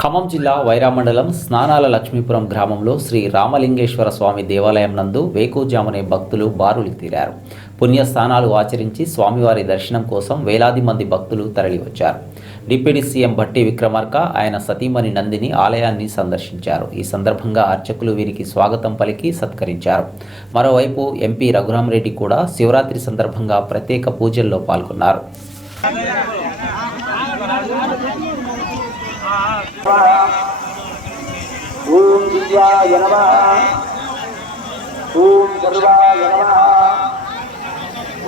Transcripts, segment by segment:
ఖమ్మం జిల్లా వైరా మండలం స్నానాల లక్ష్మీపురం గ్రామంలో శ్రీ రామలింగేశ్వర స్వామి దేవాలయం నందు వేకుజామునే భక్తులు బారులు తీరారు. పుణ్యస్థానాలు ఆచరించి స్వామివారి దర్శనం కోసం వేలాది మంది భక్తులు తరలివచ్చారు. డిప్యూటీ సీఎం భట్టి విక్రమార్క ఆయన సతీమణి నందిని ఆలయాన్ని సందర్శించారు. ఈ సందర్భంగా అర్చకులు వీరికి స్వాగతం పలికి సత్కరించారు. మరోవైపు ఎంపీ రఘురామరెడ్డి కూడా శివరాత్రి సందర్భంగా ప్రత్యేక పూజల్లో పాల్గొన్నారు. ఓం దివ్యాయ నమ ఓం సర్వాయ నమ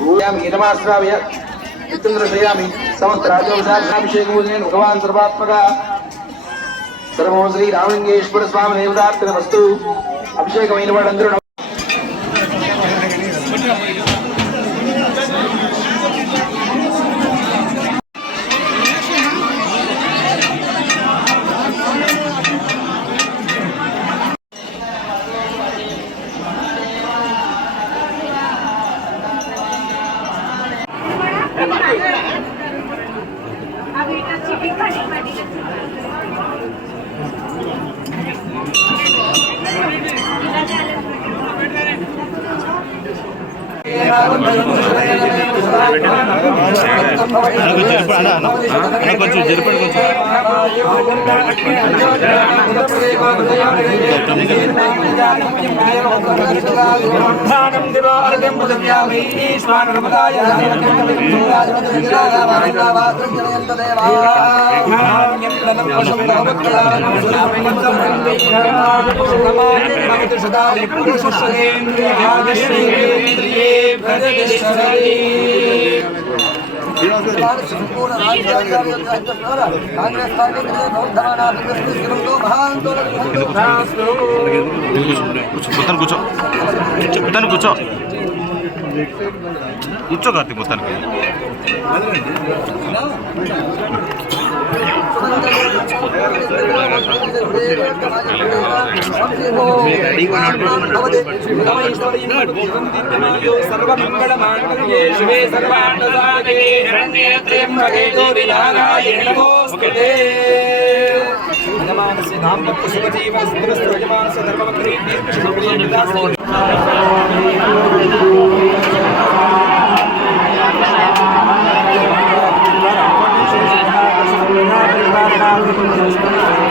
ఓం ఇదమాశ్రావ్య ఇత్యంద్రశయామి సమస్త నేను భగవాన్ సర్వాత్మక సర్వో శ్రీ రామలింగేశ్వర స్వామి దేవతార్చన వస్తు అభిషేకమైన వాడందరూ కొంచెం జరిపండి కొంచెం కాంగ్రెస్ పార్టీ కూర్చో మొత్తాన్ని కూర్చో మొత్తాన్ని కూర్చో కూర్చో కార్తీక్ మొత్తానికి సర్వమంగళమాంగళ్యే శివే సర్వార్థసాధకే శరణ్యే త్ర్యంబకే గౌరీనారాయణే నమోస్తుతే యజమానస్య దాంపత్య సుఖజీవన స్థిరస్త్ర యజమానస్య ధర్మవక్రీ దీర్ఘ Obrigado.